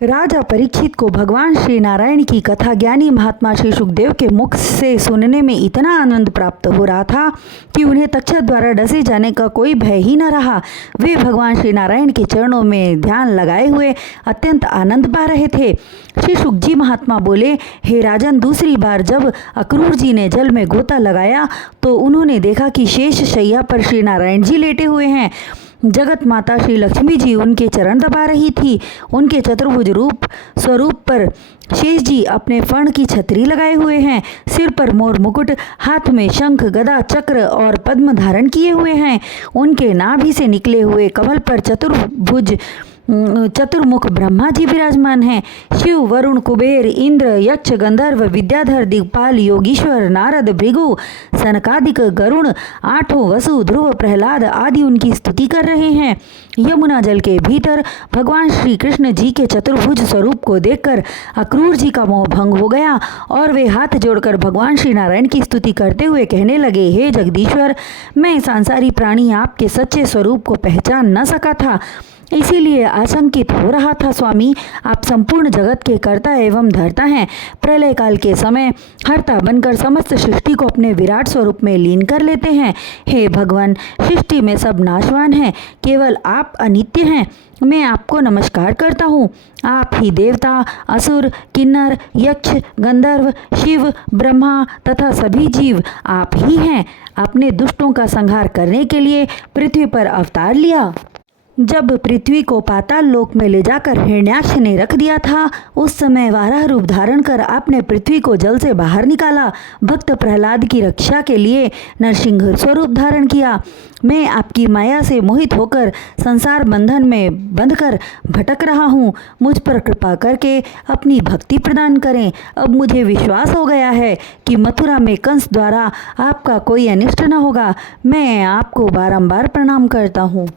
राजा परीक्षित को भगवान श्री नारायण की कथा ज्ञानी महात्मा श्री सुखदेव के मुख से सुनने में इतना आनंद प्राप्त हो रहा था कि उन्हें तक्षक द्वारा डसे जाने का कोई भय ही न रहा। वे भगवान श्री नारायण के चरणों में ध्यान लगाए हुए अत्यंत आनंद पा रहे थे। श्री सुख जी महात्मा बोले, हे राजन, दूसरी बार जब अक्रूर जी ने जल में गोता लगाया तो उन्होंने देखा कि शेष शैया पर श्री नारायण जी लेटे हुए हैं। जगत माता श्री लक्ष्मी जी उनके चरण दबा रही थी। उनके चतुर्भुज रूप स्वरूप पर शेष जी अपने फण की छतरी लगाए हुए हैं। सिर पर मोर मुकुट, हाथ में शंख, गदा, चक्र और पद्म धारण किए हुए हैं। उनके नाभि से निकले हुए कमल पर चतुर्मुख ब्रह्मा जी विराजमान हैं। शिव, वरुण, कुबेर, इंद्र, यक्ष, गंधर्व, विद्याधर, दिक्पाल, योगीश्वर, नारद, भृगु, सनकादिक, गरुण, आठों वसु, ध्रुव, प्रहलाद आदि उनकी स्तुति कर रहे हैं। यमुना जल के भीतर भगवान श्री कृष्ण जी के चतुर्भुज स्वरूप को देखकर अक्रूर जी का मोह भंग हो गया और वे हाथ जोड़कर भगवान श्री नारायण की स्तुति करते हुए कहने लगे, हे जगदीश्वर, मैं सांसारी प्राणी आपके सच्चे स्वरूप को पहचान न सका था, इसीलिए आशंकित हो रहा था। स्वामी, आप संपूर्ण जगत के कर्ता एवं धर्ता हैं। प्रलय काल के समय हर्ता बनकर समस्त सृष्टि को अपने विराट स्वरूप में लीन कर लेते हैं। हे भगवान, सृष्टि में सब नाशवान हैं, केवल आप अनित्य हैं। मैं आपको नमस्कार करता हूँ। आप ही देवता, असुर, किन्नर, यक्ष, गंधर्व, शिव, ब्रह्मा तथा सभी जीव आप ही हैं। आपने दुष्टों का संहार करने के लिए पृथ्वी पर अवतार लिया। जब पृथ्वी को पाताल लोक में ले जाकर हिरण्याक्ष ने रख दिया था, उस समय वाराह रूप धारण कर आपने पृथ्वी को जल से बाहर निकाला। भक्त प्रहलाद की रक्षा के लिए नरसिंह स्वरूप धारण किया। मैं आपकी माया से मोहित होकर संसार बंधन में बंधकर भटक रहा हूँ। मुझ पर कृपा करके अपनी भक्ति प्रदान करें। अब मुझे विश्वास हो गया है कि मथुरा में कंस द्वारा आपका कोई अनिष्ट न होगा। मैं आपको बारंबार प्रणाम करता हूँ।